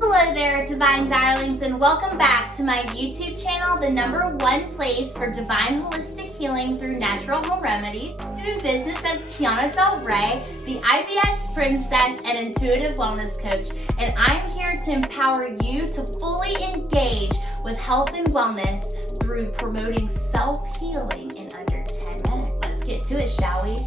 Hello there, Divine Darlings, and welcome back to my YouTube channel, the #1 place for divine holistic healing through natural home remedies. Doing business as Kiana Del Rey, the IBS princess and intuitive wellness coach, and I'm here to empower you to fully engage with health and wellness through promoting self-healing in under 10 minutes. Let's get to it, shall we?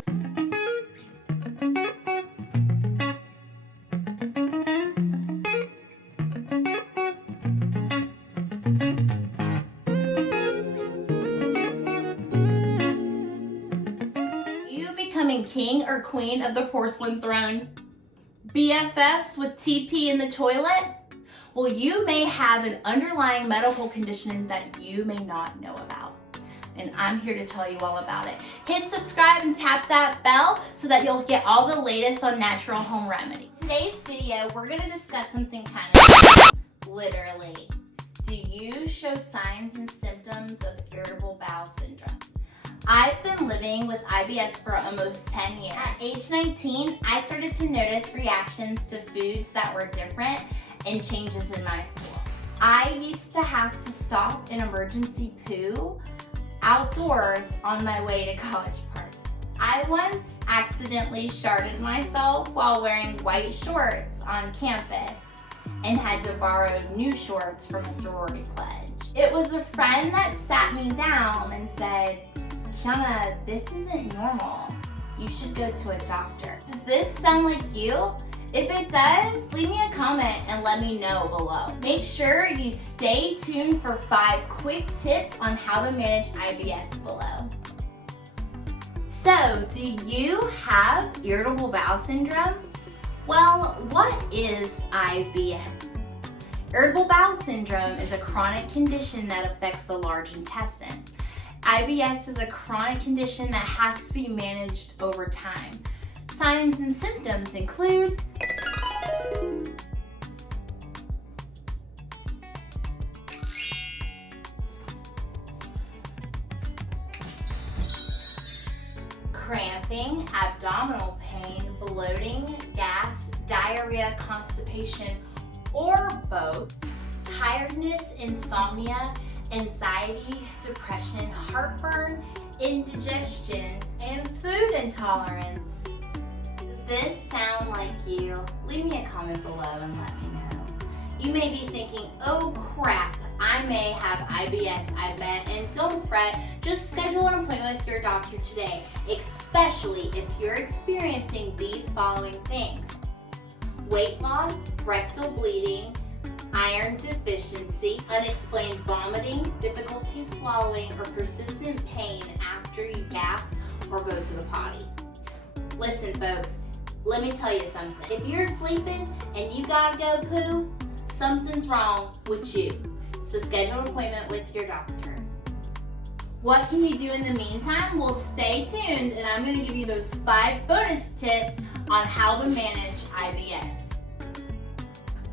Becoming king or queen of the porcelain throne? BFFs with TP in the toilet? Well, you may have an underlying medical condition that you may not know about. And I'm here to tell you all about it. Hit subscribe and tap that bell so that you'll get all the latest on natural home remedies. Today's video, we're going to discuss something kind of literally. Do you show signs and symptoms of irritable bowel syndrome? I've been living with IBS for almost 10 years. At age 19, I started to notice reactions to foods that were different and changes in my stool. I used to have to stop an emergency poo outdoors on my way to college party. I once accidentally sharded myself while wearing white shorts on campus and had to borrow new shorts from a sorority pledge. It was a friend that sat me down and said, "Kiana, this isn't normal. You should go to a doctor." Does this sound like you? If it does, leave me a comment and let me know below. Make sure you stay tuned for 5 quick tips on how to manage IBS below. So, do you have irritable bowel syndrome? Well, what is IBS? Irritable bowel syndrome is a chronic condition that affects the large intestine. IBS is a chronic condition that has to be managed over time. Signs and symptoms include cramping, abdominal pain, bloating, gas, diarrhea, constipation, or both, tiredness, insomnia, anxiety, depression, heartburn, indigestion, and food intolerance. Does this sound like you? Leave me a comment below and let me know. You may be thinking, oh crap, I may have IBS, I bet, and don't fret, just schedule an appointment with your doctor today, especially if you're experiencing these following things: weight loss, rectal bleeding, iron deficiency, unexplained vomiting, difficulty swallowing, or persistent pain after you gas or go to the potty. Listen folks, let me tell you something. If you're sleeping and you gotta go poo, something's wrong with you. So schedule an appointment with your doctor. What can you do in the meantime? Well, stay tuned and I'm gonna give you those 5 bonus tips on how to manage IBS.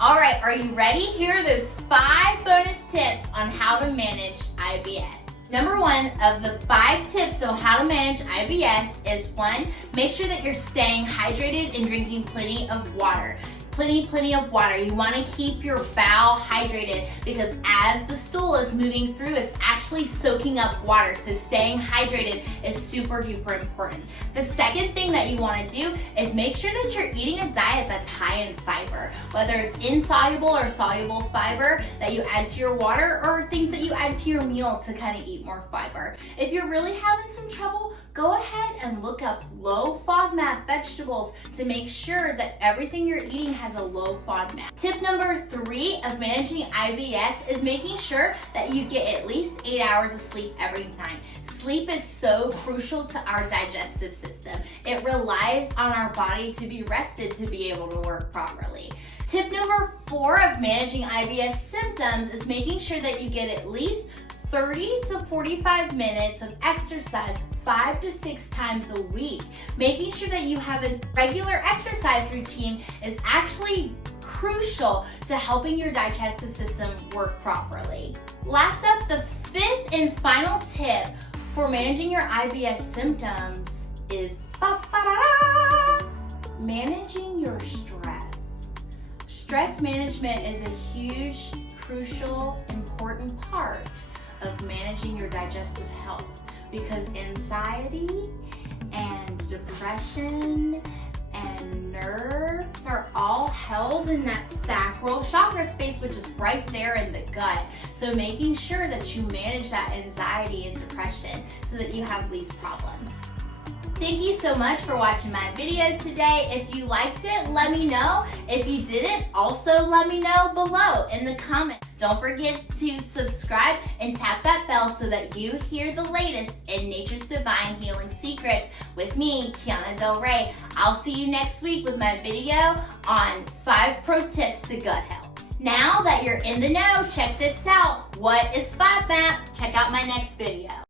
All right, are you ready? Here are those 5 bonus tips on how to manage IBS. #1 of the 5 tips on how to manage IBS is 1, make sure that you're staying hydrated and drinking plenty of water. Plenty of water. You want to keep your bowel hydrated because as the stool is moving through, it's actually soaking up water. So staying hydrated is super duper important. The second thing that you want to do is make sure that you're eating a diet that's high in fiber, whether it's insoluble or soluble fiber that you add to your water or things that you add to your meal to kind of eat more fiber. If you're really having some trouble, go ahead and look up low FODMAP vegetables to make sure that everything you're eating has a low FODMAP. Tip #3 of managing IBS is making sure that you get at least 8 hours of sleep every night. Sleep is so crucial to our digestive system. It relies on our body to be rested to be able to work properly. Tip #4 of managing IBS symptoms is making sure that you get at least 30 to 45 minutes of exercise 5 to 6 times a week. Making sure that you have a regular exercise routine is actually crucial to helping your digestive system work properly. Last up, the 5th and final tip for managing your IBS symptoms is managing your stress. Stress management is a huge, crucial, important part of managing your digestive health because anxiety and depression and nerves are all held in that sacral chakra space, which is right there in the gut. So making sure that you manage that anxiety and depression so that you have least problems. Thank you so much for watching my video today. If you liked it, let me know. If you didn't, also let me know below in the comments. Don't forget to subscribe and tap that bell so that you hear the latest in nature's divine healing secrets with me, Kiana Del Rey. I'll see you next week with my video on 5 pro tips to gut health. Now that you're in the know, check this out. What is FODMAP? Check out my next video.